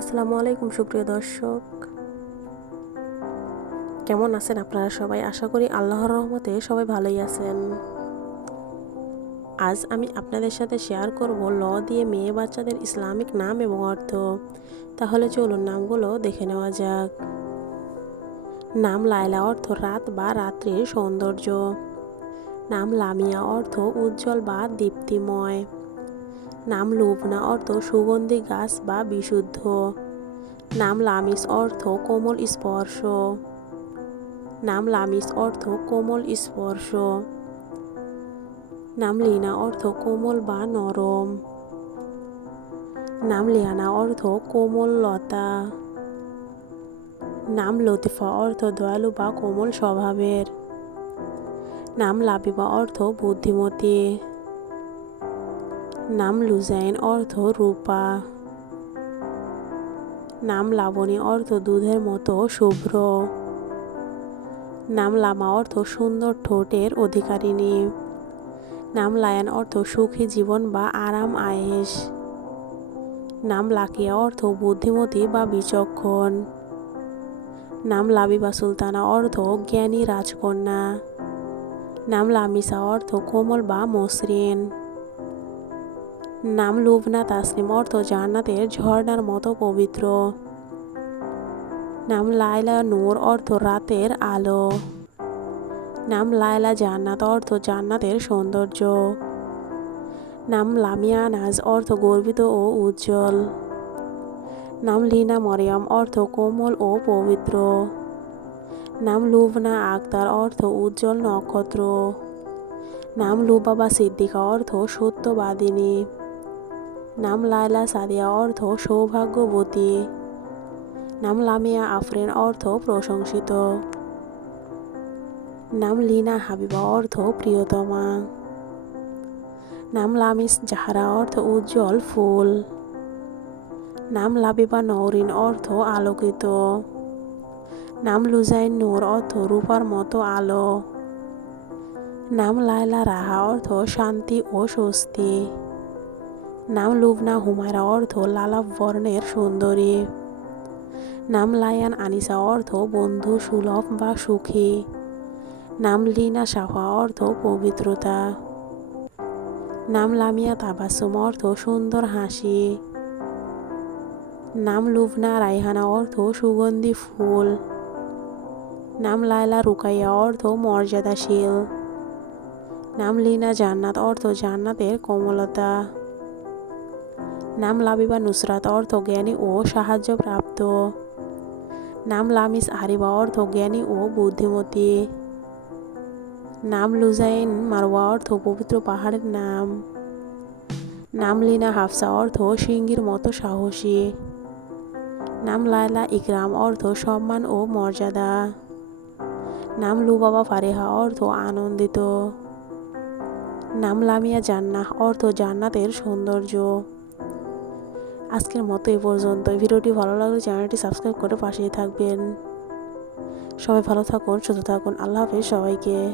আসসালামু আলাইকুম সুপ্রিয় দর্শক, কেমন আছেন আপনারা সবাই? আশা করি আল্লাহর রহমতে সবাই ভালোই আছেন। আজ আমি আপনাদের সাথে শেয়ার করব ল দিয়ে মেয়ে বাচ্চাদের ইসলামিক নাম এবং অর্থ। তাহলে চলুন নামগুলো দেখে নেওয়া যাক। নাম লায়লা অর্থ রাত বা রাত্রির সৌন্দর্য। নাম লামিয়া অর্থ উজ্জ্বল বা দীপ্তিময়। নাম লুবনা অর্থ সুগন্ধি গাছ বা বিশুদ্ধ। নাম লামিস অর্থ কোমল স্পর্শ। নাম লামিস অর্থ কোমল স্পর্শ। নাম লিনা অর্থ কোমল বা নরম। নাম লিয়ানা অর্থ কোমল লতা। নাম লতিফা অর্থ দয়ালু বা কোমল স্বভাবের। নাম লাবিবা অর্থ বুদ্ধিমতী। নাম লুজাইন অর্থ রূপা। নাম লাবণী অর্থ দুধের মতো শুভ্র। নাম লামা অর্থ সুন্দর ঠোঁটের অধিকারিণী। নাম লায়ান অর্থ সুখী জীবন বা আরাম আয়েশ। নাম লাকিয়া অর্থ বুদ্ধিমতী বা বিচক্ষণ। নাম লাবিবা সুলতানা অর্থ জ্ঞানী রাজকন্যা। নাম লামিসা অর্থ কোমল বা মসৃণ। নাম লুবনা তাসনিম অর্থ জান্নাতের ঝর্ণার মতো পবিত্র। নাম লায়লা নূর অর্থ রাতের আলো। নাম লায়লা জান্নাত অর্থ জান্নাতের সৌন্দর্য। নাম লামিয়া নাজ অর্থ গর্বিত ও উজ্জ্বল। নাম লিনা মরিয়ম অর্থ কোমল ও পবিত্র। নাম লুবনা আক্তার অর্থ উজ্জ্বল নক্ষত্র। নাম লুবাবা সিদ্দিকা অর্থ সত্যবাদিনী। নাম লায়লা সাদিয়া অর্থ সৌভাগ্যবতী। নাম লামিয়া আফরিন অর্থ প্রশংসিত। নাম লিনা হাবিবা অর্থ প্রিয়তমা। নাম লামিস জাহারা অর্থ উজ্জ্বল ফুল। নাম লাবিবা নৌরিন অর্থ আলোকিত। নাম লুজাইন নূর অর্থ রূপার মতো আলো। নাম লায়লা রাহা অর্থ শান্তি ও স্বস্তি। নাম লুবনা হুমায়রা অর্থ লালাব বর্ণের সুন্দরী। নাম লায়ান আনিসা অর্থ বন্ধু সুলভ বা সুখী। নাম লিনা সাফা অর্থ পবিত্রতা। নাম লামিয়া তাবাসুম অর্থ সুন্দর হাসি। নাম লুবনা রাইহানা অর্থ সুগন্ধি ফুল। নাম লায়লা রুকাইয়া অর্থ মর্যাদাশীল। নাম লিনা জান্নাত অর্থ জান্নাতের কোমলতা। নাম লাবিবা নুসরাত অর্থ জ্ঞানী ও সাহায্যপ্রাপ্ত। নাম লামিস আরিবা অর্থ জ্ঞানী ও বুদ্ধিমতী। নাম লুজাইন মারওয়া অর্থ পবিত্র পাহাড়ের নাম। নাম লিনা হাফসা অর্থ সিংহীর মতো সাহসী। নাম লায়লা ইকরাম অর্থ সম্মান ও মর্যাদা। নাম লুবাবা ফারেহা অর্থ আনন্দিত। নাম লামিয়া জান্নাহ অর্থ জান্নাতের সৌন্দর্য। আজকের মতো এ পর্যন্ত। ভিডিওটি ভালো লাগলে চ্যানেলটি সাবস্ক্রাইব করে পাশেই থাকবেন। সবাই ভালো থাকুন, সুস্থ থাকুন। আল্লাহ হাফেজ সবাইকে।